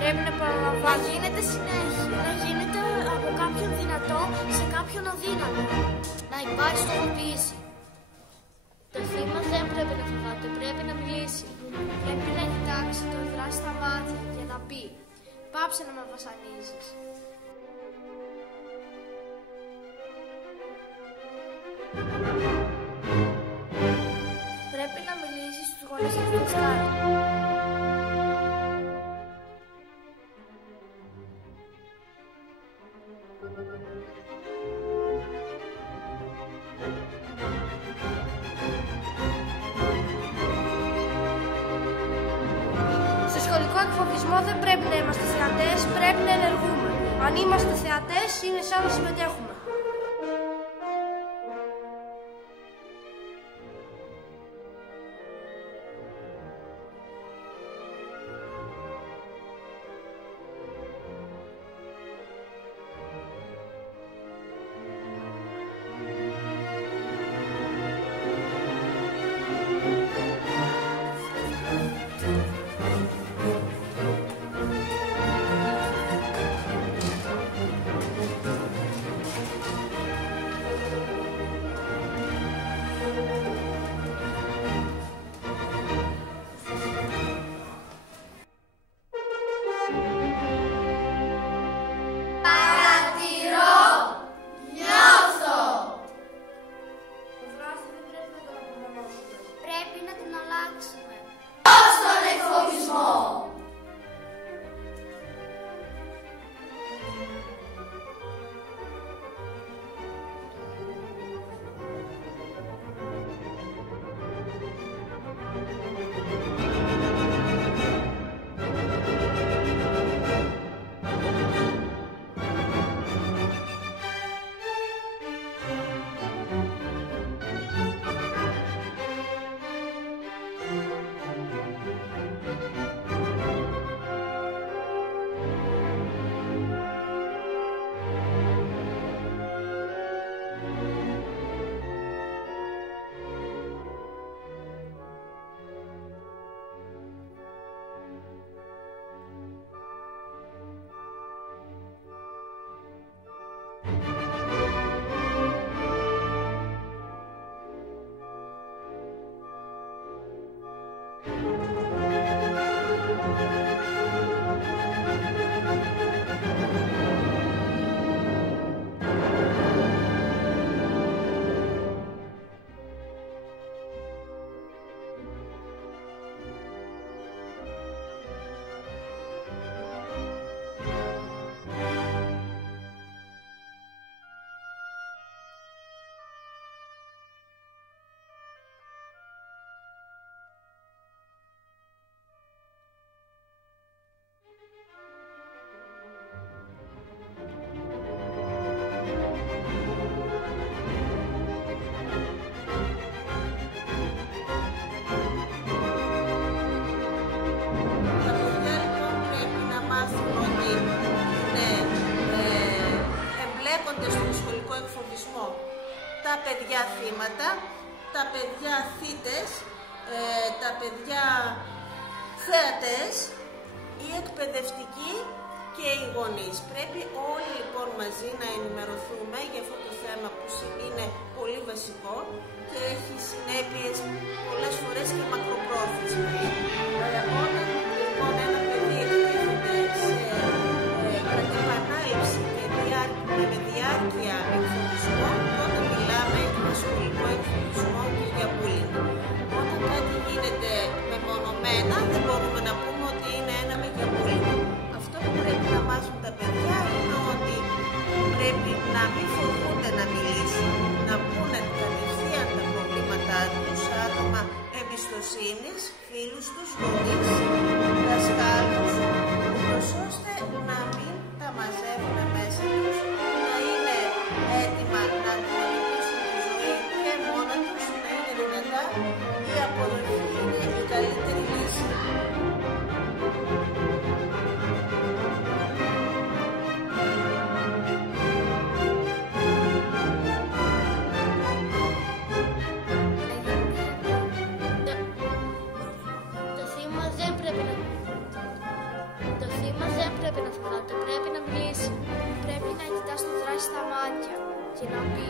Πρέπει να παραλαμβάνει. Να γίνεται συνέχεια. Να γίνεται από κάποιον δυνατό σε κάποιον αδύναμο. Να υπάρχει στοχοποίηση. Το θύμα δεν πρέπει να φοβάται, πρέπει να μιλήσει. Πρέπει να κοιτάξει τον δράση στα μάτια και να πει: πάψε να με βασανίζεις. Πρέπει να μιλήσεις στους γονείς και τους κάνει. Στο σχολικό εκφοβισμό δεν πρέπει να είμαστε θεατές, πρέπει να ενεργούμε. Αν είμαστε θεατές, είναι σαν να συμμετέχουμε. Τα παιδιά θύματα, τα παιδιά θύτες, τα παιδιά θέατες, οι εκπαιδευτικοί και οι γονείς. Πρέπει όλοι λοιπόν μαζί να ενημερωθούμε για αυτό το θέμα που είναι πολύ βασικό και έχει συνέπειες πολλές φορές και μακροπρόθεσμα. Όταν λοιπόν ένα παιδί εκτίθεται σε επανάληψη και με διάρκεια εκφοβισμού, τότε μιλάμε για σχολικό εκφοβισμό και για bullying. Όταν κάτι γίνεται μεμονωμένα, δεν μπορούμε να πούμε ότι είναι έναμε για bullying. Αυτό που πρέπει να μάθουν τα παιδιά είναι ότι πρέπει να μην φοβούνται να μιλήσουν, να πούνε κατευθείαν τα προβλήματά τους σε άτομα εμπιστοσύνης, φίλους τους, γονείς, δασκάλους, ούτως ώστε να μην τα μαζεύουν μέσα τους, να είναι έτοιμα να αντιμετωπίσουν τη ζωή και μόνα τους, να είναι δυνατά. Η αποδοχή είναι η καλύτερη λύση. Πρέπει να μιλήσει. Πρέπει να κοιτάς το δράση στα μάτια και να πει